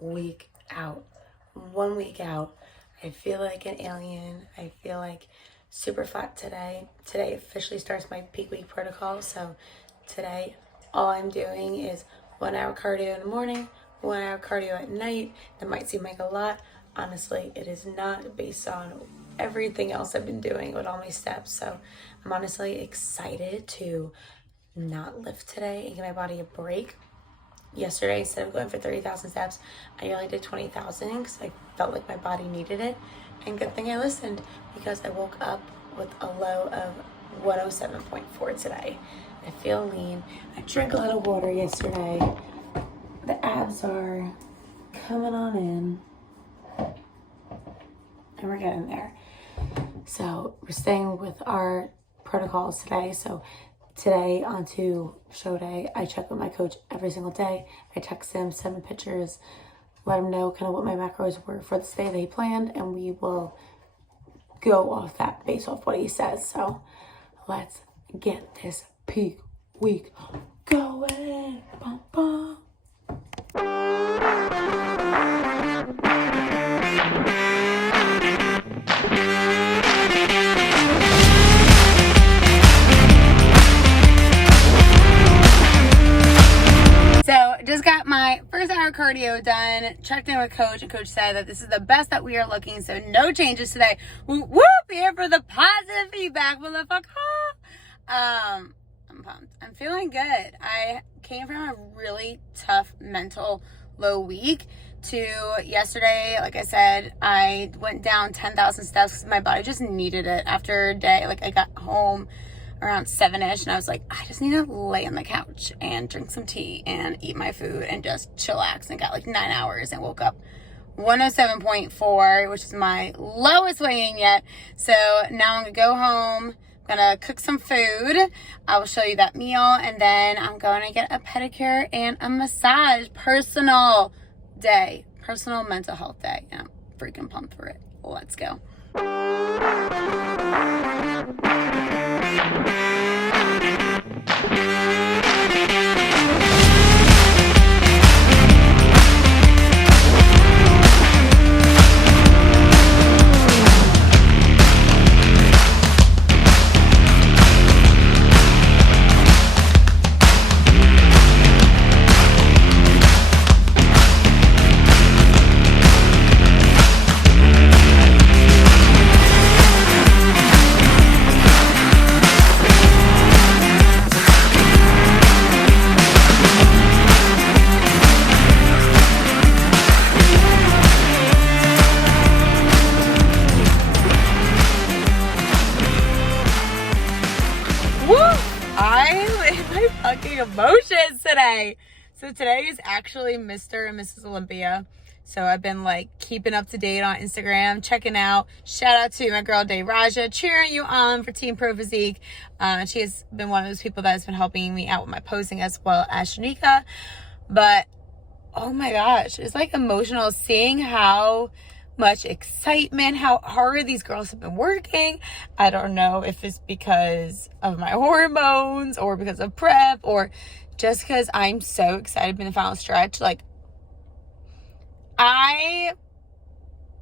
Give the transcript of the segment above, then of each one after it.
week out. 1 week out. I feel like an alien. I feel like super flat today. Today officially starts my peak week protocol. So today all I'm doing is 1 hour cardio in the morning, 1 hour cardio at night. That might seem like a lot. Honestly, it is not, based on everything else I've been doing with all my steps. So I'm honestly excited to not lift today and give my body a break. Yesterday, instead of going for 30,000 steps, I only did 20,000 because I felt like my body needed it. And good thing I listened, because I woke up with a low of 107.4 today. I feel lean. I drank a lot of water yesterday. The abs are coming on in. And we're getting there. So we're staying with our protocols today. So today, onto show day, I check with my coach every single day. I text him, send him pictures, let him know kind of what my macros were for this day that he planned, and we will go off that based off what he says. So let's get this peak week going. Bum, bum. Just got my first hour cardio done, checked in with coach, and coach said that this is the best that we are looking, so no changes today. Whoop, here for the positive feedback, motherfucker. I'm pumped. I'm feeling good. I came from a really tough mental low week to yesterday. Like I said, I went down 10,000 steps because my body just needed it after a day. Like, I got home around 7ish, and I was like, I just need to lay on the couch and drink some tea and eat my food and just chillax, and got like 9 hours and woke up 107.4, which is my lowest weighing yet. So now I'm gonna go home, I'm gonna cook some food. I will show you that meal, and then I'm going to get a pedicure and a massage. Personal mental health day, and I'm freaking pumped for it. Let's go. Emotions today. So today is actually Mr. and Mrs. Olympia. So I've been like keeping up to date on Instagram, checking out. Shout out to my girl Day Raja, cheering you on for Team Pro Physique. She has been one of those people that has been helping me out with my posting, as well as Shanika. But oh my gosh, it's like emotional seeing how much excitement, how hard these girls have been working. I don't know if it's because of my hormones or because of prep or just because I'm so excited in the final stretch. Like, I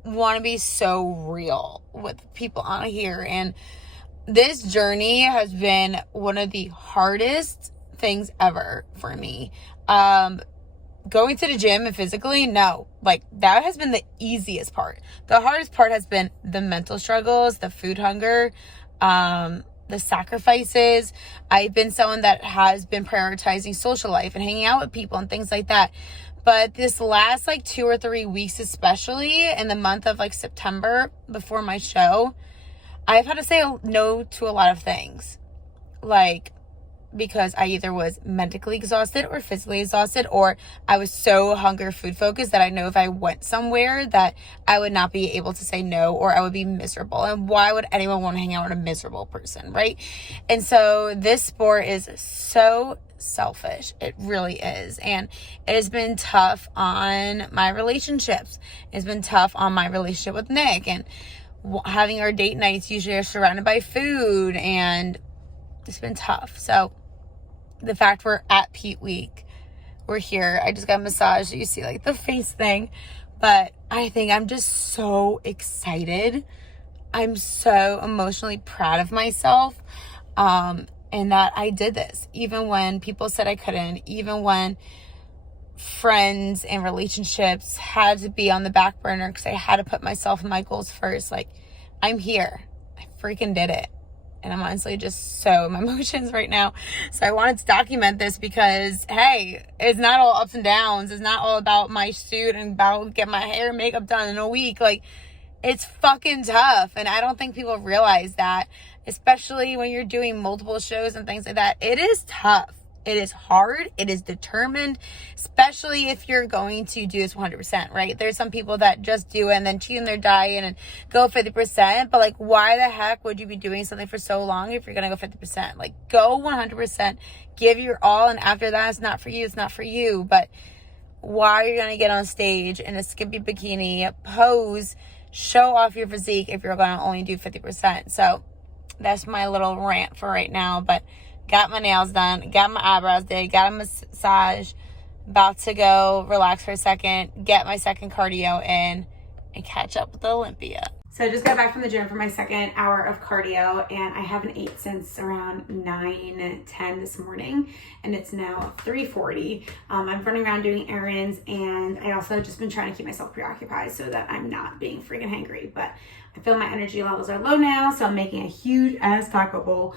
want to be so real with people on here, and this journey has been one of the hardest things ever for me. Going to the gym and physically, no, like that has been the easiest part. The hardest part has been the mental struggles, the food hunger, the sacrifices. I've been someone that has been prioritizing social life and hanging out with people and things like that. But this last like 2 or 3 weeks, especially in the month of like September before my show, I've had to say no to a lot of things. Like, because I either was mentally exhausted or physically exhausted, or I was so hunger food focused that I know if I went somewhere that I would not be able to say no, or I would be miserable. And why would anyone want to hang out with a miserable person, right? And so this sport is so selfish. It really is. And it has been tough on my relationships. It's been tough on my relationship with Nick, and having our date nights usually are surrounded by food, and it's been tough. So the fact we're at peak week we're here. I just got a massage. You see like the face thing. But I think I'm just so excited. I'm so emotionally proud of myself. And that I did this. Even when people said I couldn't. Even when friends and relationships had to be on the back burner because I had to put myself and my goals first. Like, I'm here. I freaking did it. And I'm honestly just so in my emotions right now. So I wanted to document this because, hey, it's not all ups and downs. It's not all about my suit and about get my hair and makeup done in a week. Like, it's fucking tough. And I don't think people realize that, especially when you're doing multiple shows and things like that. It is tough. It is hard. It is determined, especially if you're going to do this 100%, right? There's some people that just do it and then cheat on their diet and go 50%. But like, why the heck would you be doing something for so long if you're going to go 50%? Like, go 100%, give your all. And after that, it's not for you. It's not for you. But why are you going to get on stage in a skimpy bikini, pose, show off your physique if you're going to only do 50%? So that's my little rant for right now. But got my nails done, got my eyebrows did, got a massage, about to go relax for a second, get my second cardio in, and catch up with Olympia. So I just got back from the gym for my second hour of cardio, and I haven't ate since around 9:10 this morning, and it's now 3:40. I'm running around doing errands, and I also just been trying to keep myself preoccupied so that I'm not being freaking hangry, but I feel my energy levels are low now, so I'm making a huge ass taco bowl.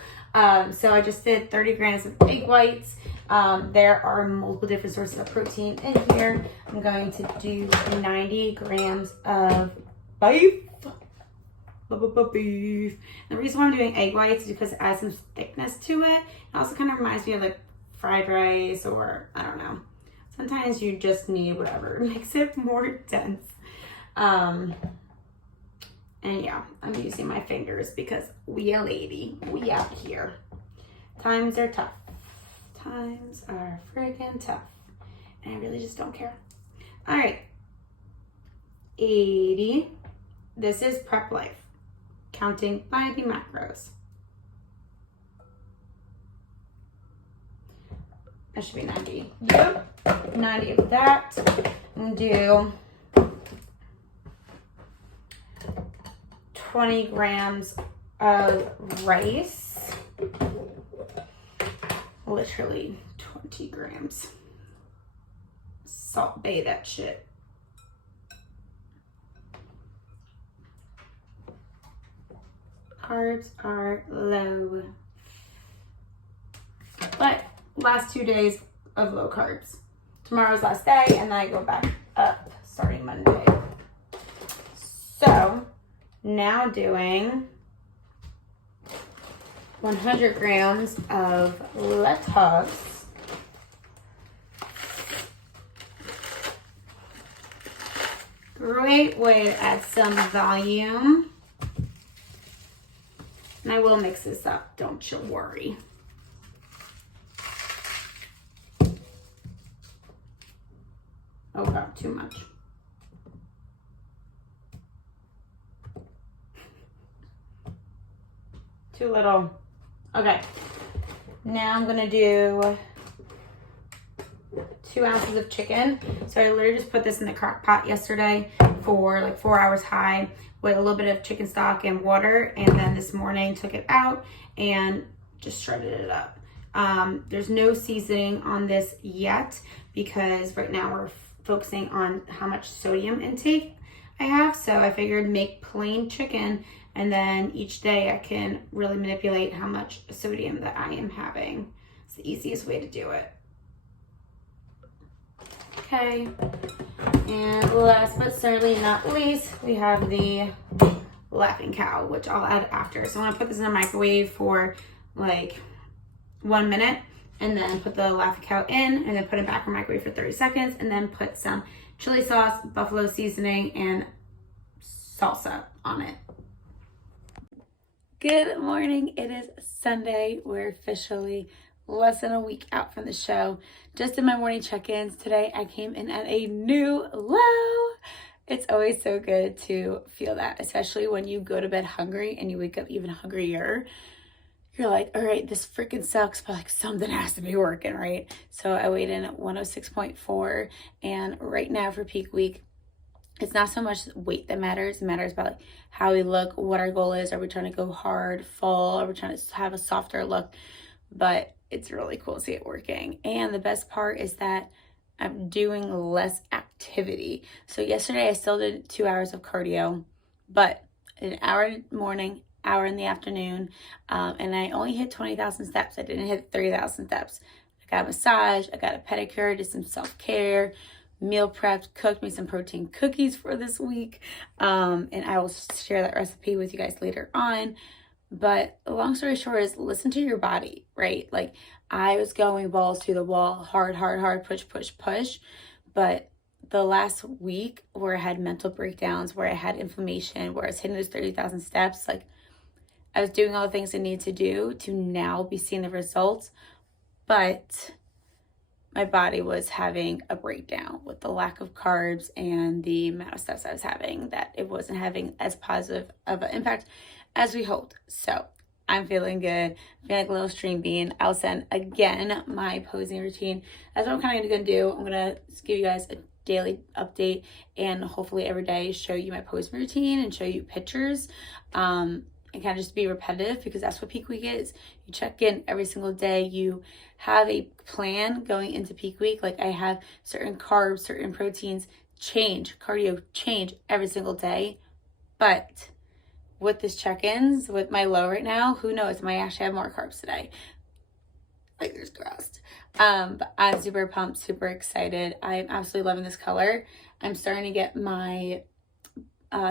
So I just did 30 grams of egg whites. There are multiple different sources of protein in here. I'm going to do 90 grams of beef. Beef. The reason why I'm doing egg whites is because it adds some thickness to it. It also kind of reminds me of like fried rice, or I don't know. Sometimes you just need whatever makes it more dense. And yeah, I'm using my fingers because we a lady. We out here. Times are tough. Times are friggin' tough. And I really just don't care. All right. 80. This is prep life. Counting by the macros. That should be 90. Yep. 90 of that. And do 20 grams of rice. Literally 20 grams. Salt bay that shit. Carbs are low. But last 2 days of low carbs. Tomorrow's last day, and then I go back up starting Monday. So now doing 100 grams of lettuce. Great way to add some volume. And I will mix this up, don't you worry. Oh God, too much. Too little. Okay, now I'm gonna do 2 ounces of chicken. So I literally just put this in the crock pot yesterday for like 4 hours high with a little bit of chicken stock and water, and then this morning took it out and just shredded it up. There's no seasoning on this yet because right now we're focusing on how much sodium intake I have. So I figured make plain chicken, and then each day I can really manipulate how much sodium that I am having. It's the easiest way to do it. Okay, and last but certainly not least, we have the Laughing Cow, which I'll add after. So I'm gonna put this in the microwave for like 1 minute, and then put the Laughing Cow in, and then put it back in the microwave for 30 seconds, and then put some chili sauce, buffalo seasoning, and salsa on it. Good morning. It is Sunday. We're officially less than a week out from the show. Just in my morning check-ins today, I came in at a new low. It's always so good to feel that, especially when you go to bed hungry and you wake up even hungrier. you're like, all right, this freaking sucks, but like something has to be working, right? So I weighed in at 106.4, and right now for peak week, it's not so much weight that matters. It matters about like how we look, what our goal is. Are we trying to go hard, full? Are we trying to have a softer look? But it's really cool to see it working. And the best part is that I'm doing less activity. So yesterday I still did 2 hours of cardio, but an hour in the morning, hour in the afternoon, and I only hit 20,000 steps. I didn't hit 30,000 steps. I got a massage, I got a pedicure, did some self-care, meal prepped, cooked me some protein cookies for this week, and I will share that recipe with you guys later on. But the long story short is listen to your body, right? Like I was going balls to the wall, hard, push. But the last week where I had mental breakdowns, where I had inflammation, where I was hitting those 30,000 steps, like I was doing all the things I needed to do to now be seeing the results. But my body was having a breakdown with the lack of carbs and the amount of steps I was having, that it wasn't having as positive of an impact as we hoped. So I'm feeling good. I'm feeling like a little stream bean. I'll send again my posing routine. That's what I'm kind of going to do. I'm going to give you guys a daily update and hopefully every day show you my posing routine and show you pictures. And kind of just be repetitive, because that's what peak week is. You check in every single day. You have a plan going into peak week. Like I have certain carbs, certain proteins change, cardio change every single day. But with this check-ins, with my low right now, who knows? I might actually have more carbs today. Fingers crossed. But I'm super pumped, super excited. I'm absolutely loving this color. I'm starting to get my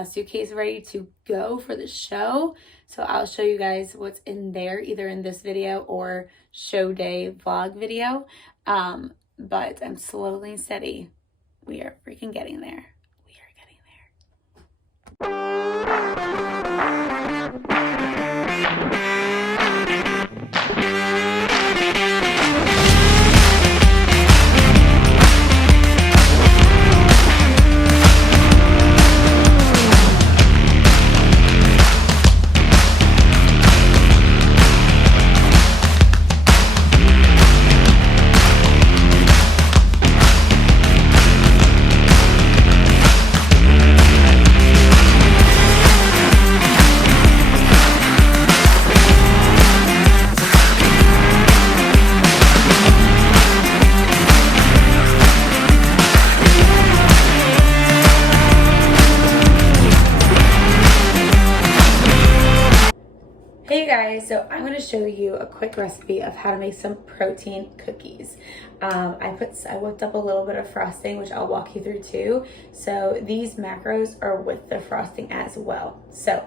suitcase ready to go for the show. So I'll show you guys what's in there, either in this video or show day vlog video. But I'm slowly and steady. We are freaking getting there. We are getting Hey guys, so I'm going to show you a quick recipe of how to make some protein cookies. I whipped up a little bit of frosting, which I'll walk you through too. So these macros are with the frosting as well. So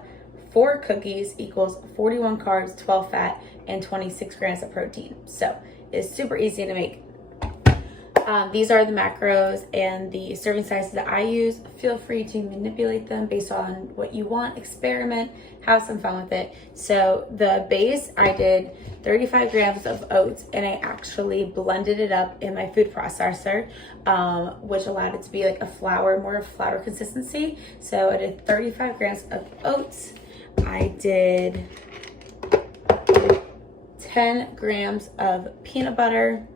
4 cookies equals 41 carbs, 12 fat, and 26 grams of protein. So it's super easy to make. These are the macros and the serving sizes that I use. Feel free to manipulate them based on what you want, experiment, have some fun with it. So the base, I did 35 grams of oats, and I actually blended it up in my food processor, which allowed it to be like a flour, more of flour consistency. So I did 35 grams of oats. I did 10 grams of peanut butter.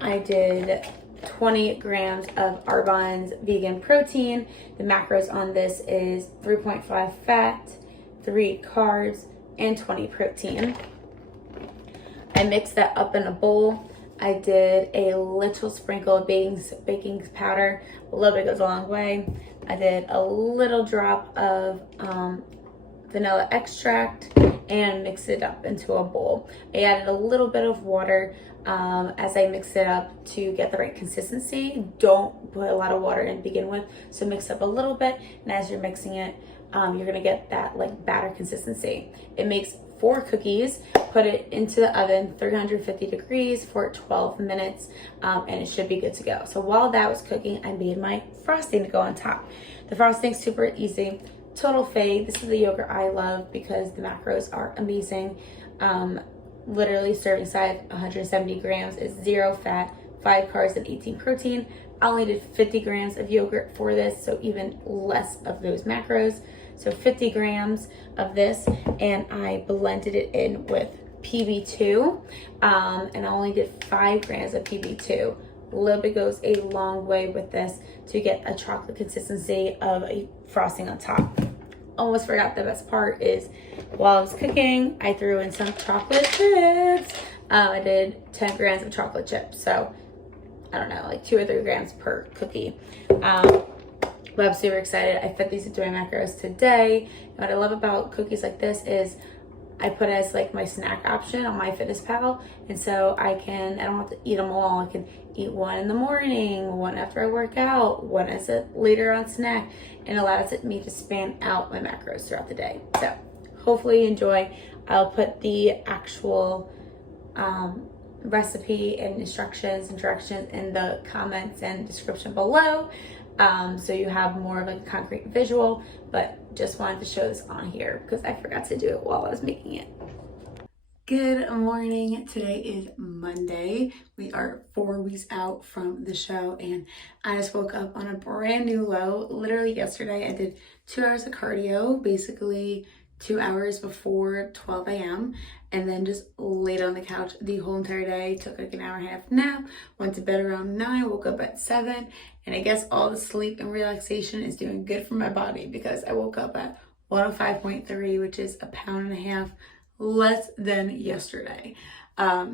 I did 20 grams of Arbonne's vegan protein. The macros on this is 3.5 fat, 3 carbs, and 20 protein. I mixed that up in a bowl. I did a little sprinkle of baking powder. A little bit goes a long way. I did a little drop of vanilla extract and mixed it up into a bowl. I added a little bit of water as I mix it up to get the right consistency. Don't put a lot of water in to begin with, so mix up a little bit, and as you're mixing it, you're gonna get that like batter consistency. It makes 4 cookies. Put it into the oven, 350 degrees for 12 minutes, and it should be good to go. So while that was cooking, I made my frosting to go on top. The frosting's super easy. Total fade. This is the yogurt I love because the macros are amazing. Literally serving size 170 grams is 0 fat, 5 carbs, and 18 protein. I only did 50 grams of yogurt for this, so even less of those macros. So 50 grams of this, and I blended it in with PB2, and I only did 5 grams of PB2. A little bit goes a long way with this to get a chocolate consistency of a frosting on top. Almost forgot the best part is while I was cooking, I threw in some chocolate chips. I did 10 grams of chocolate chips. So I don't know, like 2 or 3 grams per cookie. But I'm super excited. I fit these into my macros today. And what I love about cookies like this is I put it as like my snack option on MyFitnessPal. And so I don't have to eat them all. I can eat one in the morning, one after I work out, one as a later on snack, and allows me to span out my macros throughout the day. So hopefully you enjoy. I'll put the actual recipe and instructions and directions in the comments and description below, so you have more of like a concrete visual, but just wanted to show this on here because I forgot to do it while I was making it. Good morning. Today is Monday. We are 4 weeks out from the show, and I just woke up on a brand new low. Literally yesterday I did 2 hours of cardio, basically 2 hours before 12 a.m. and then just laid on the couch the whole entire day, took like an hour and a half nap, went to bed around 9, woke up at 7, and I guess all the sleep and relaxation is doing good for my body because I woke up at 105.3, which is a pound and a half less than yesterday.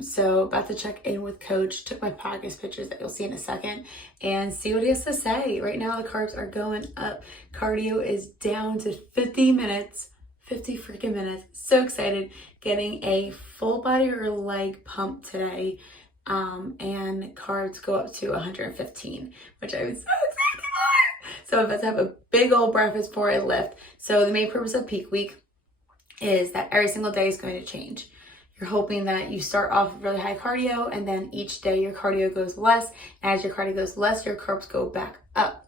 So about to check in with coach, took my podcast pictures that you'll see in a second and see what he has to say. Right now the carbs are going up. Cardio is down to 50 freaking minutes. So excited. Getting a full body or leg pump today. And carbs go up to 115, which I'm so excited for. So I'm about to have a big old breakfast before I lift. So the main purpose of peak week is that every single day is going to change. You're hoping that you start off with really high cardio and then each day your cardio goes less. And as your cardio goes less, your carbs go back up.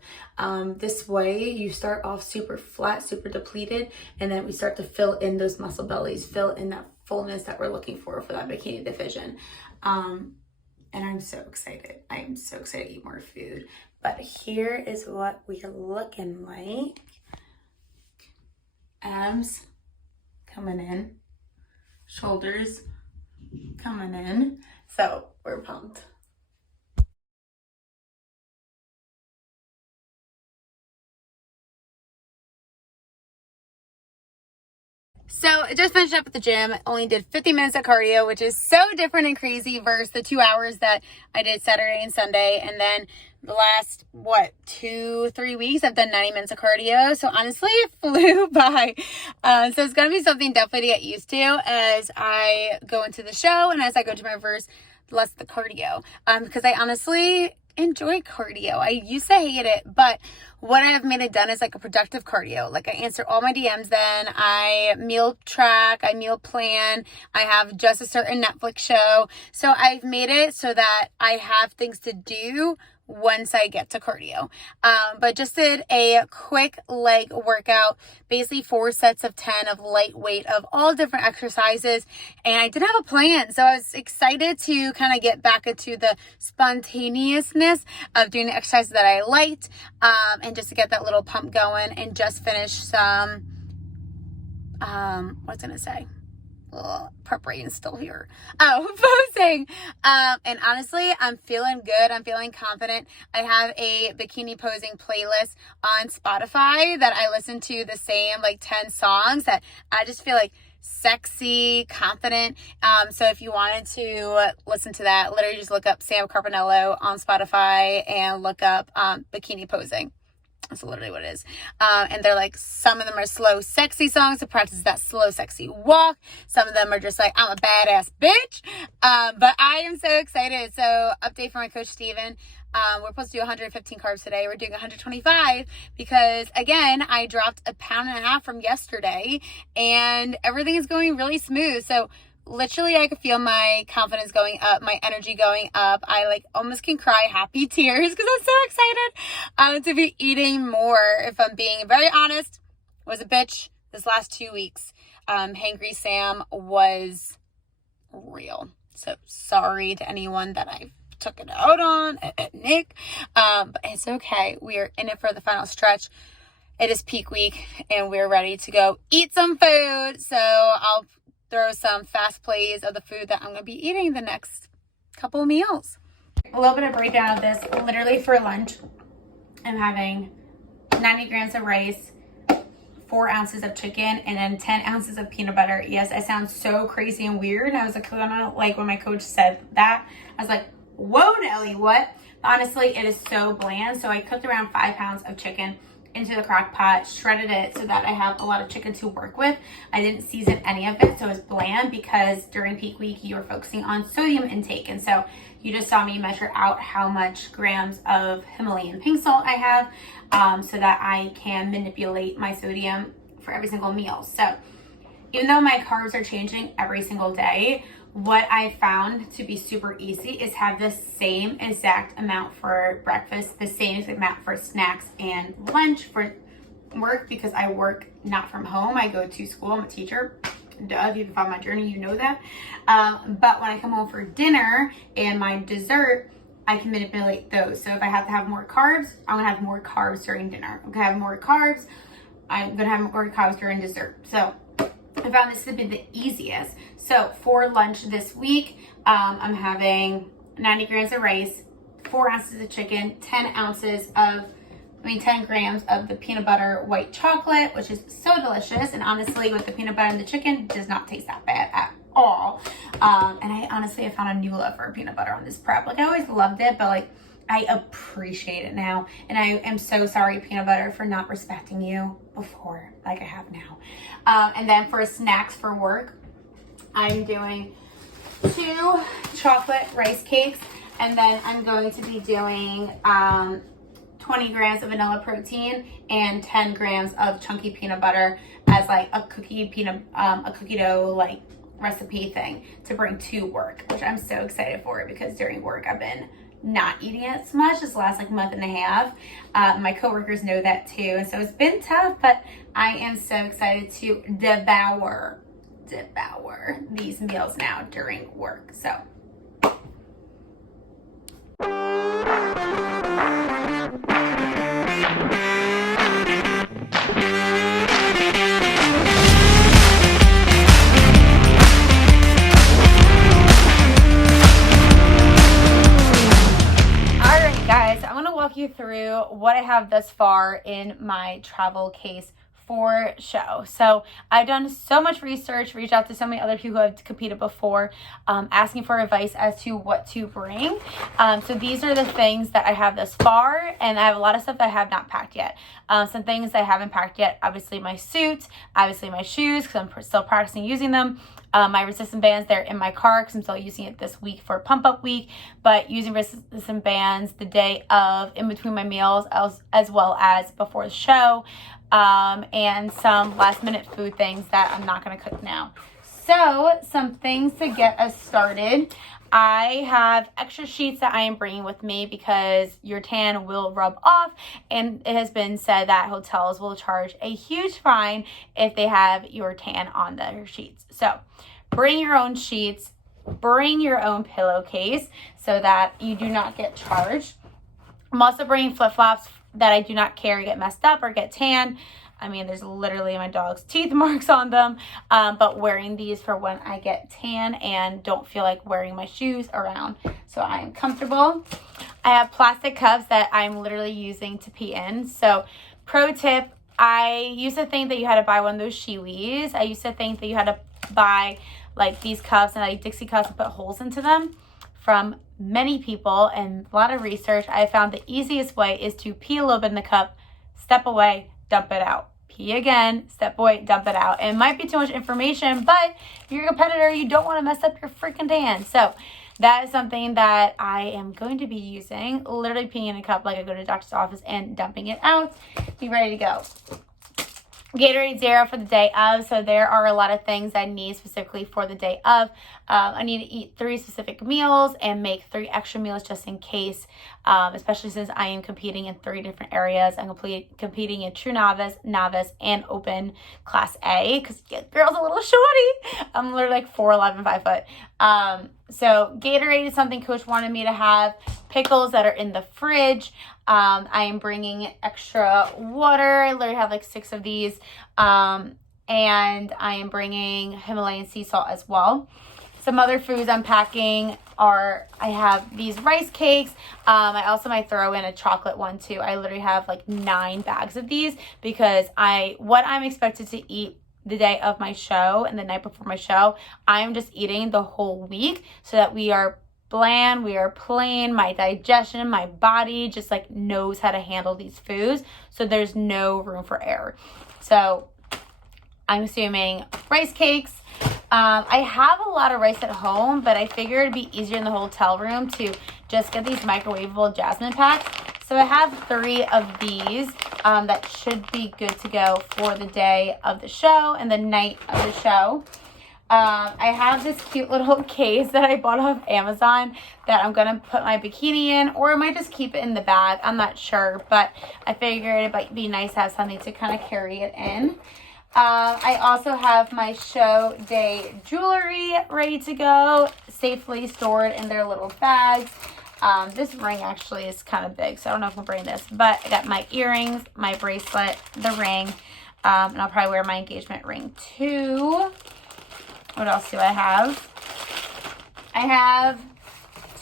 This way you start off super flat, super depleted, and then we start to fill in those muscle bellies, fill in that fullness that we're looking for that bikini division. And I'm so excited. I am so excited to eat more food. But here is what we're looking like. Abs coming in, shoulders coming in. So we're pumped. So I just finished up at the gym. Only did 50 minutes of cardio, which is so different and crazy versus the 2 hours that I did Saturday and Sunday. And then the last, 2-3 weeks, I've done 90 minutes of cardio. So honestly, it flew by. So it's going to be something definitely to get used to as I go into the show and as I go to my reverse, less the cardio. Because I honestly enjoy cardio. I used to hate it, but what I've made it done is like a productive cardio. Like I answer all my DMs then, I meal track, I meal plan, I have just a certain Netflix show. So I've made it so that I have things to do once I get to cardio. But just did a quick leg workout, basically 4 sets of 10 of lightweight of all different exercises. And I didn't have a plan. So I was excited to kind of get back into the spontaneousness of doing the exercises that I liked, and just to get that little pump going and just finish some, what's I gonna say? Prep brain still here. Posing. And honestly, I'm feeling good. I'm feeling confident. I have a bikini posing playlist on Spotify that I listen to the same 10 songs that I just feel like sexy, confident. So if you wanted to listen to that, literally just look up Sam Carpinello on Spotify and look up bikini posing. That's literally what it is. And they're some of them are slow, sexy songs to practice that slow, sexy walk. Some of them are just I'm a badass bitch. But I am so excited. So update from my coach, Steven. We're supposed to do 115 carbs today. We're doing 125 because, again, I dropped a pound and a half from yesterday and everything is going really smooth. So literally, I could feel my confidence going up, my energy going up. I almost can cry happy tears because I'm so excited to be eating more. If I'm being very honest, was a bitch this last 2 weeks. Hangry Sam was real. So sorry to anyone that I took it out on, Nick. But it's okay. We are in it for the final stretch. It is peak week and we're ready to go eat some food. So I'll throw some fast plays of the food that I'm going to be eating the next couple of meals. A little bit of breakdown of this. Literally for lunch, I'm having 90 grams of rice, 4 ounces of chicken, and then 10 ounces of peanut butter. Yes, I sound so crazy and weird. And I was like, when my coach said that, I was like, whoa, Nelly, what? Honestly, it is so bland. So I cooked around 5 pounds of chicken into the crock pot, shredded it so that I have a lot of chicken to work with. I didn't season any of it, so it's bland because during peak week, you are focusing on sodium intake. And so you just saw me measure out how much grams of Himalayan pink salt I have so that I can manipulate my sodium for every single meal. So even though my carbs are changing every single day, what I found to be super easy is have the same exact amount for breakfast, the same exact amount for snacks and lunch for work, because I work not from home. I go to school. I'm a teacher. Duh, if you've followed my journey, you know that. But when I come home for dinner and my dessert, I can manipulate those. So if I have to have more carbs, I'm gonna have more carbs during dinner. I'm gonna have more carbs. I'm gonna have more carbs during dessert. So I found this to be the easiest. So for lunch this week, I'm having 90 grams of rice, 4 ounces of chicken, 10 grams of the peanut butter white chocolate, which is so delicious. And honestly, with the peanut butter and the chicken, it does not taste that bad at all. And I found a new love for peanut butter on this prep. Like, I always loved it, but like, I appreciate it now. And I am so sorry, peanut butter, for not respecting you before like I have now. And then for snacks for work, I'm doing 2 chocolate rice cakes, and then I'm going to be doing 20 grams of vanilla protein and 10 grams of chunky peanut butter as like a cookie dough like recipe thing to bring to work, which I'm so excited for because during work I've been not eating it so much this last like month and a half. My coworkers know that too, and so it's been tough, but I am so excited to devour these meals now during work. So you through what I have thus far in my travel case for show. So I've done so much research, reached out to so many other people who have competed before, asking for advice as to what to bring. So these are the things that I have thus far, and I have a lot of stuff that I have not packed yet. Some things I haven't packed yet, obviously my suit, obviously my shoes, because I'm still practicing using them. My resistant bands, they're in my car because I'm still using it this week for pump up week, but using resistant bands the day of, in between my meals, as well as before the show, and some last minute food things that I'm not going to cook now. So some things to get us started. I have extra sheets that I am bringing with me because your tan will rub off, and it has been said that hotels will charge a huge fine if they have your tan on their sheets. So bring your own sheets, bring your own pillowcase so that you do not get charged. I'm also bringing flip-flops that I do not care get messed up or get tan. I mean, there's literally my dog's teeth marks on them, but wearing these for when I get tan and don't feel like wearing my shoes around, so I am comfortable. I have plastic cups that I'm literally using to pee in. So pro tip, I used to think that you had to buy one of those Shiwis. I used to think that you had to buy like these cups and like Dixie cups and put holes into them. From many people and a lot of research, I found the easiest way is to pee a little bit in the cup, step away, dump it out. Pee again, step away, dump it out. It might be too much information, but if you're a competitor, you don't want to mess up your freaking tan. So that is something that I am going to be using. Literally peeing in a cup like I go to the doctor's office and dumping it out. Be ready to go. Gatorade Zero for the day of. So there are a lot of things I need specifically for the day of. I need to eat 3 specific meals and make 3 extra meals just in case, especially since I am competing in 3 different areas. I'm competing in True Novice, Novice, and Open Class A because girl's a little shorty. I'm literally like 4'11", 5 foot. So Gatorade is something Coach wanted me to have. Pickles that are in the fridge. I am bringing extra water. I literally have like 6 of these. And I am bringing Himalayan sea salt as well. Some other foods I'm packing are, I have these rice cakes. I also might throw in a chocolate one too. I literally have like 9 bags of these because what I'm expected to eat the day of my show and the night before my show, I'm just eating the whole week so that we are bland, we are plain, my digestion, my body just like knows how to handle these foods. So there's no room for error. So I'm assuming rice cakes. I have a lot of rice at home, but I figured it'd be easier in the hotel room to just get these microwavable jasmine packs. So I have 3 of these that should be good to go for the day of the show and the night of the show. I have this cute little case that I bought off Amazon that I'm going to put my bikini in, or I might just keep it in the bag. I'm not sure, but I figured it might be nice to have something to kind of carry it in. I also have my show day jewelry ready to go, safely stored in their little bags. This ring actually is kind of big, so I don't know if I'll bring this, but I got my earrings, my bracelet, the ring, and I'll probably wear my engagement ring too. What else do I have? I have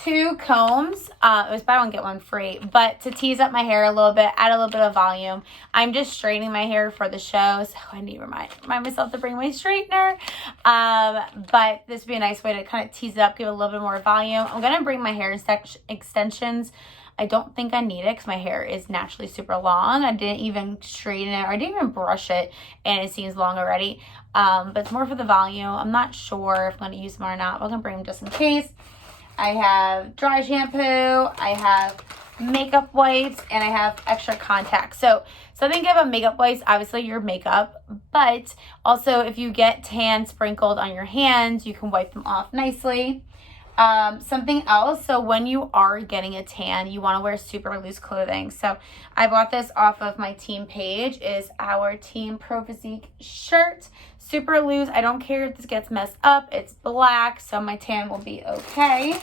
2 combs. It was buy one, get one free, but to tease up my hair a little bit, add a little bit of volume. I'm just straightening my hair for the show, so I need to remind myself to bring my straightener. But this would be a nice way to kind of tease it up, give it a little bit more volume. I'm going to bring my hair extensions. I don't think I need it because my hair is naturally super long. I didn't even straighten it, or I didn't even brush it, and it seems long already. But it's more for the volume. I'm not sure if I'm going to use them or not, but I'm going to bring them just in case. I have dry shampoo, I have makeup wipes, and I have extra contacts. So something about makeup wipes, obviously your makeup, but also if you get tan sprinkled on your hands, you can wipe them off nicely. Something else, so when you are getting a tan, you want to wear super loose clothing. So I bought this off of my team page, is our Team Pro Physique shirt. Super loose. I don't care if this gets messed up. It's black, so my tan will be okay.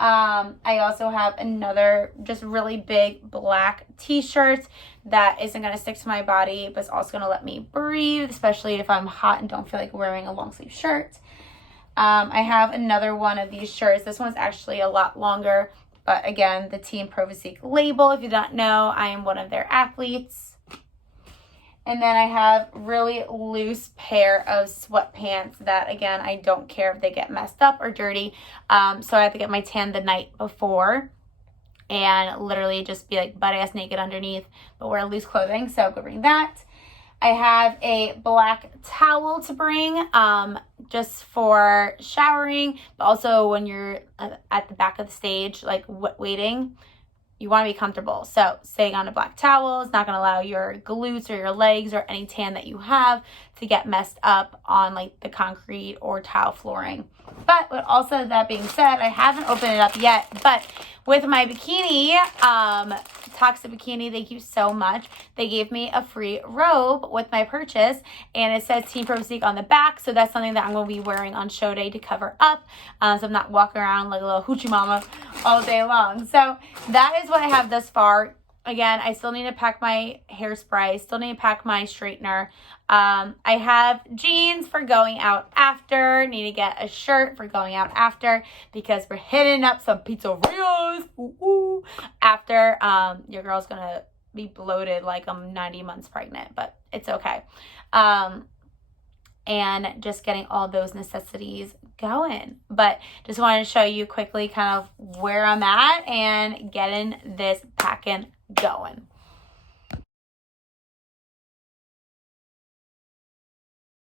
I also have another just really big black t-shirt that isn't going to stick to my body, but it's also going to let me breathe, especially if I'm hot and don't feel like wearing a long sleeve shirt. I have another one of these shirts. This one's actually a lot longer, but again, the Team Pro Physique label. If you don't know, I am one of their athletes. And then I have really loose pair of sweatpants that, again, I don't care if they get messed up or dirty. So I have to get my tan the night before and literally just be like butt ass naked underneath, but wear loose clothing. So go bring that. I have a black towel to bring just for showering, but also when you're at the back of the stage, like waiting, you want to be comfortable. So staying on a black towel is not going to allow your glutes or your legs or any tan that you have to get messed up on like the concrete or tile flooring. But with also that being said, I haven't opened it up yet, but with my bikini, Toxic Bikini, thank you so much. They gave me a free robe with my purchase, and it says Team Pro Physique on the back, so that's something that I'm going to be wearing on show day to cover up, so I'm not walking around like a little hoochie mama all day long. So that is what I have thus far. Again, I still need to pack my hairspray, still need to pack my straightener. I have jeans for going out after, need to get a shirt for going out after because we're hitting up some pizzerias after. Your girl's going to be bloated like I'm 90 months pregnant, but it's okay. And just getting all those necessities going. But just wanted to show you quickly kind of where I'm at and getting this packing going.